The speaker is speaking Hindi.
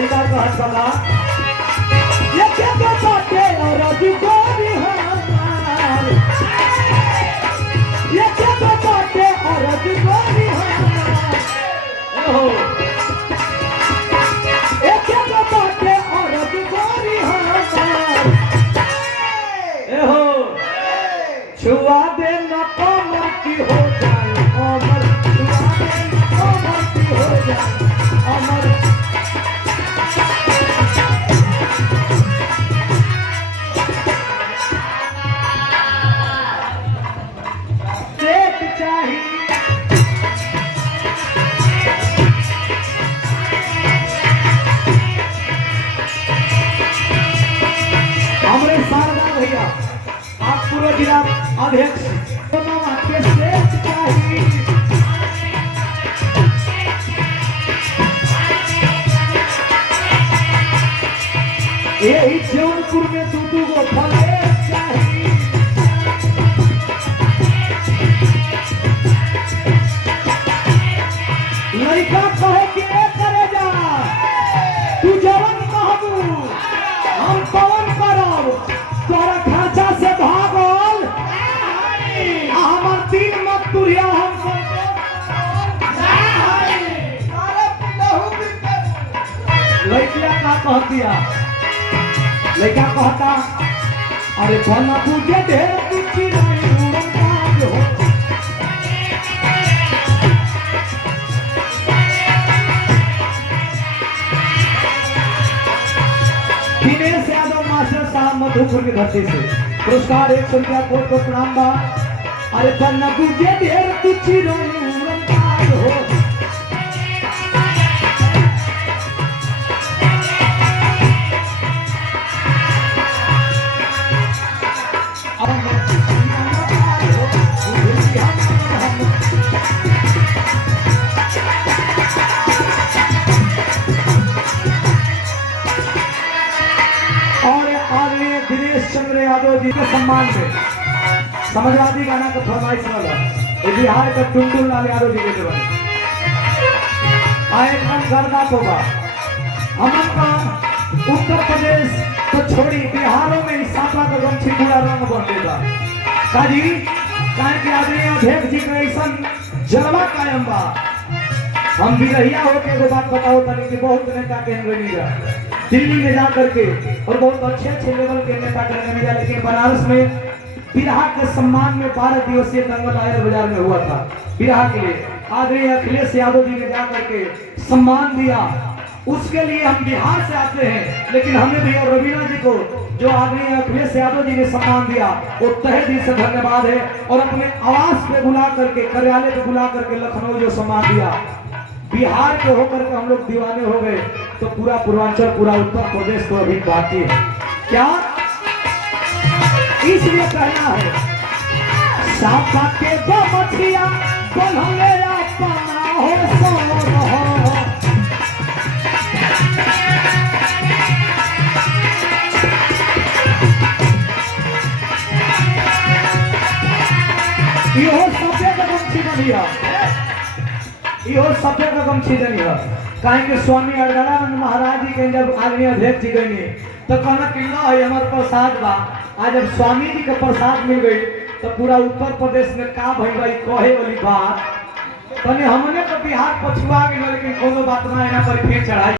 लड़का का हाथ बना ये क्या तो बाटे और गोरी हमार ये क्या तो बाटे और गोरी हमार ओहो ये क्या तो बाटे और गोरी हमार ओहो छुआ दे न कमर की हो जाए अमर छुआ दे न कमर की हो जाए अमर हमारे शारदा भैया आप पूर्व जिला अध्यक्ष के सेठ चाहिए यही जौनपुर में दू गो फले चाहिए लड़का कहे कि करे जा तू जवन कहबू हम पवन करब तोरा खर्चा से भागल हमर तीन मत तुरिया हम लड़किया का कहतिया लड़का कहता अरे बना पूजे ढेर कुछ नहीं हो दिनेश यादव मास्टर साहब मधुपुर की धरती से पुरस्कार 100 रुपया कोट को प्रणाम बा अरे बना पूजे ढेर कुछ नहीं हो दिनेश चंद्र यादव जी के सम्मान में समाजवादी गाना का फरमाइश वाला ये बिहार का टुनटुन लाल यादव जी के जवान आए मन करना होगा हमन का उत्तर प्रदेश तो छोड़ी बिहारों में सापा का गमछी पूरा रंग बन देगा काजी काहे कि आदमी अध्यक्ष जी के ऐसा जलवा कायम बा हम भी रहिया होके वो बात बताओ तनी कि बहुत नेता के नहीं जा दिल्ली में जा करके और बहुत अच्छे अच्छे लेवल के नेता करने जा लेकिन बनारस में बिरहा के सम्मान में 12 दिवसीय दंगल आयर बाजार में हुआ था बिरहा के लिए आदरणीय अखिलेश यादव जी ने जा करके सम्मान दिया उसके लिए हम बिहार से आते हैं लेकिन हमें भी और रवीना जी को जो आदरणीय अखिलेश यादव जी ने सम्मान दिया वो तहे दिल से धन्यवाद है और अपने आवास पे बुला करके कार्यालय पे बुला करके लखनऊ जो सम्मान दिया बिहार के होकर के हम लोग दीवाने हो गए तो पूरा पूर्वांचल पूरा उत्तर प्रदेश तो अभी बाकी है क्या इसलिए कहना है सापा के दो मछिया बनले अपना हो सो यो सभ्य का गमछी बनिया यो सभ्य का गमछी बनिया काहे के स्वामी अड़गड़ानंद महाराज जी के जब आदमी अध्यक्ष जी गए तो कहना कि लो है हमारे प्रसाद बा आज जब स्वामी जी के प्रसाद मिल गई तो पूरा उत्तर प्रदेश में का भई भाई कहे वाली बात तने हमने तो बिहार पछुआ गए लेकिन कोनो बात ना है ना पर फिर चढ़ाई